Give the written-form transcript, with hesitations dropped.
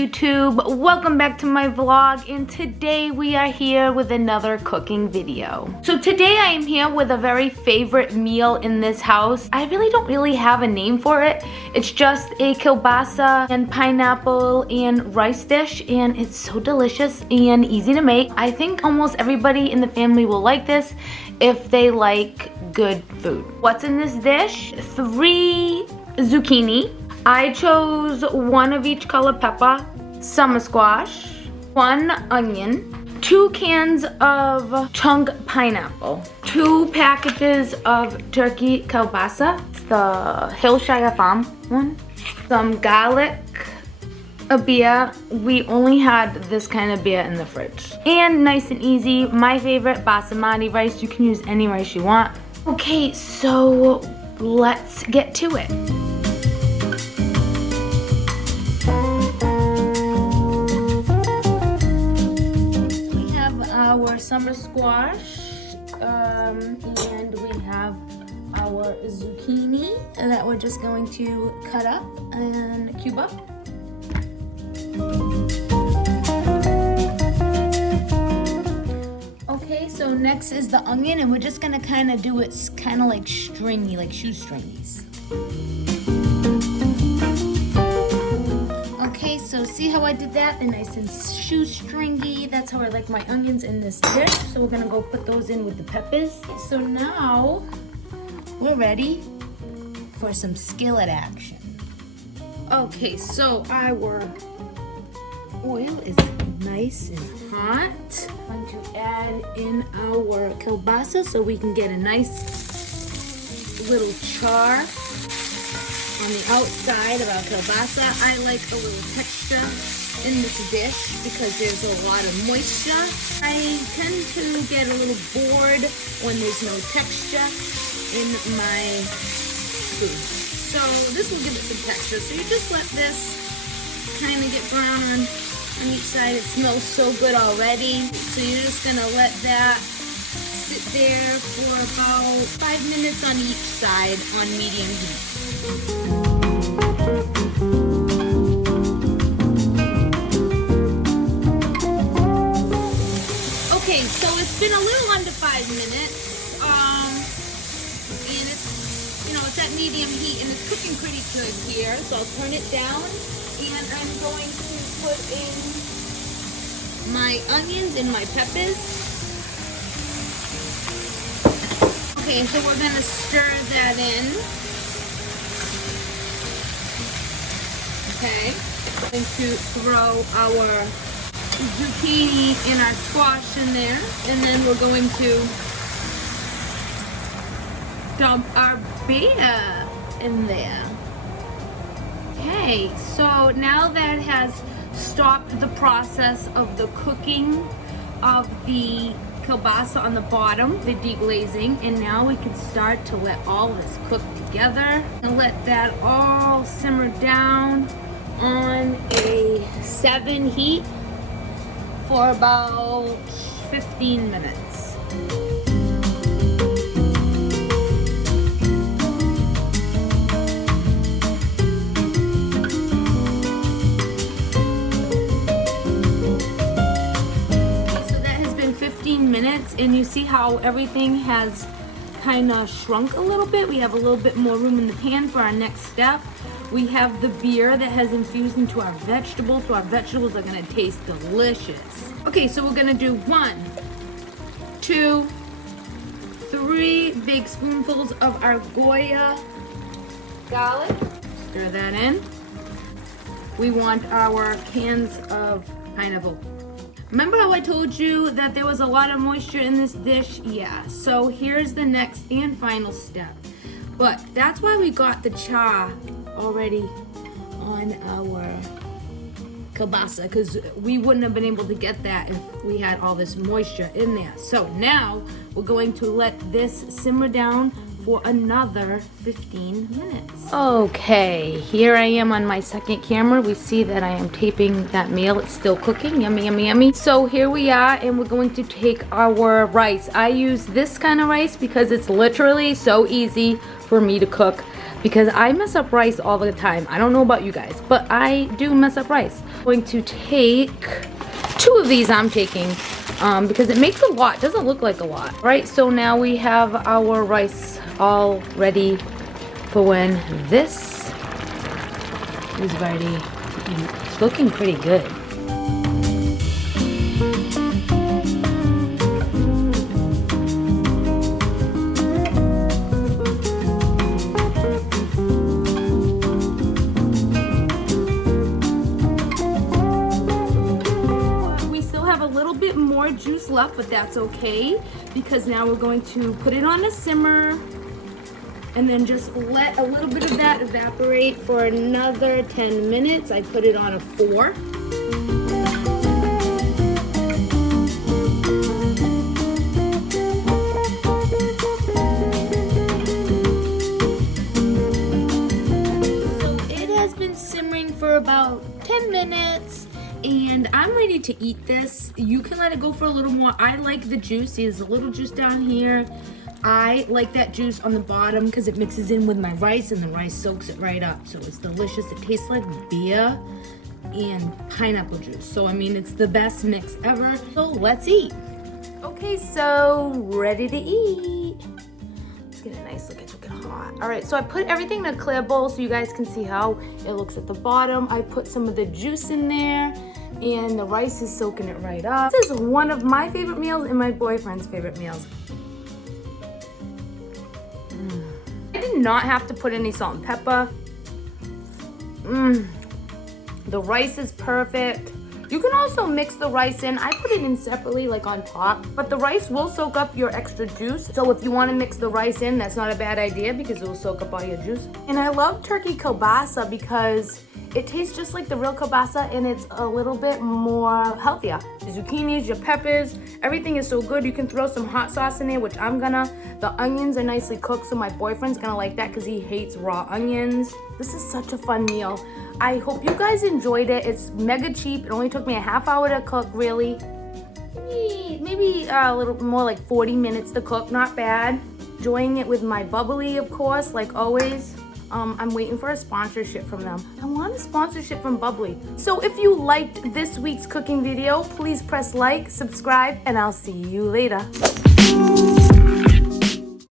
YouTube? Welcome back to my vlog, and today we are here with another cooking video. So today I am here with a very favorite meal in this house. I don't really have a name for it. It's just a kielbasa and pineapple and rice dish, and it's so delicious and easy to make. I think almost everybody in the family will like this if they like good food. What's in this dish? 3 zucchini. I chose 1 of each color pepper, summer squash, 1 onion, 2 cans of chunk pineapple, 2 packages of turkey kielbasa, the Hillshire Farm one, some garlic, a beer. We only had this kind of beer in the fridge. And nice and easy, my favorite basmati rice. You can use any rice you want. Okay, so let's get to it. Our summer squash, and we have our zucchini that we're just going to cut up and cube up. Okay, so next is the onion, and we're just gonna kind of do it kind of like stringy, like shoestringies. Okay, so see how I did that? They're nice and shoestringy. That's how I like my onions in this dish. So we're gonna go put those in with the peppers. So now we're ready for some skillet action. Okay, so our oil is nice and hot. I'm going to add in our kielbasa so we can get a nice little char on the outside of our kielbasa. I like a little texture in this dish because there's a lot of moisture. I tend to get a little bored when there's no texture in my food. So this will give it some texture. So you just let this kind of get brown on each side. It smells so good already. So you're just gonna let that sit there for about 5 minutes on each side on medium heat. Okay, so it's been a little under 5 minutes, and it's at medium heat, and it's cooking pretty good here. So I'll turn it down, and I'm going to put in my onions and my peppers. Okay, so we're gonna stir that in. Okay, I'm going to throw our zucchini and our squash in there, and then we're going to dump our beer in there. Okay, so now that has stopped the process of the cooking of the kielbasa on the bottom, the deglazing, and now we can start to let all this cook together and let that all simmer down on a 7 heat for about 15 minutes. Minutes, and you see how everything has kind of shrunk a little bit. We have a little bit more room in the pan for our next step. We have the beer that has infused into our vegetables, so our vegetables are going to taste delicious. Okay, so we're going to do 1, 2, 3 big spoonfuls of our Goya garlic. Stir that in. We want our cans of pineapple. Remember how I told you that there was a lot of moisture in this dish? Yeah, so here's the next and final step. But that's why we got the char already on our kielbasa, because we wouldn't have been able to get that if we had all this moisture in there. So now we're going to let this simmer down for another 15 minutes. Okay, here I am on my second camera. We see that I am taping that meal. It's still cooking. Yummy, yummy, yummy. So here we are, and we're going to take our rice. I use this kind of rice because it's literally so easy for me to cook, because I mess up rice all the time. I don't know about you guys, but I do mess up rice. Going to take 2 of these. I'm taking because it makes a lot. It doesn't look like a lot. All right, so now we have our rice all ready for when this is ready to eat. It's looking pretty good. More juice left, but that's okay because now we're going to put it on a simmer and then just let a little bit of that evaporate for another 10 minutes. I put it on a 4. So it has been simmering for about 10 minutes. And I'm ready to eat this. You can let it go for a little more. I like the juice. See, there's a little juice down here. I like that juice on the bottom because it mixes in with my rice and the rice soaks it right up. So it's delicious. It tastes like beer and pineapple juice. So, I mean, it's the best mix ever. So let's eat. Okay, so ready to eat. Let's get a nice look. It's looking hot. All right, so I put everything in a clear bowl so you guys can see how it looks at the bottom. I put some of the juice in there and the rice is soaking it right up. This is one of my favorite meals and my boyfriend's favorite meals. I did not have to put any salt and pepper. The rice is perfect. You can also mix the rice in. I put it in separately, like on top, but the rice will soak up your extra juice. So if you want to mix the rice in, that's not a bad idea because it will soak up all your juice. And I love turkey kielbasa because it tastes just like the real kielbasa and it's a little bit more healthier. The zucchinis, your peppers, everything is so good. You can throw some hot sauce in there, which I'm gonna. The onions are nicely cooked, so my boyfriend's gonna like that because he hates raw onions. This is such a fun meal. I hope you guys enjoyed it. It's mega cheap. It only took me a half hour to cook, really. Maybe a little more, like 40 minutes to cook, not bad. Enjoying it with my bubbly, of course, like always. I'm waiting for a sponsorship from them. I want a sponsorship from Bubbly. So if you liked this week's cooking video, please press like, subscribe, and I'll see you later.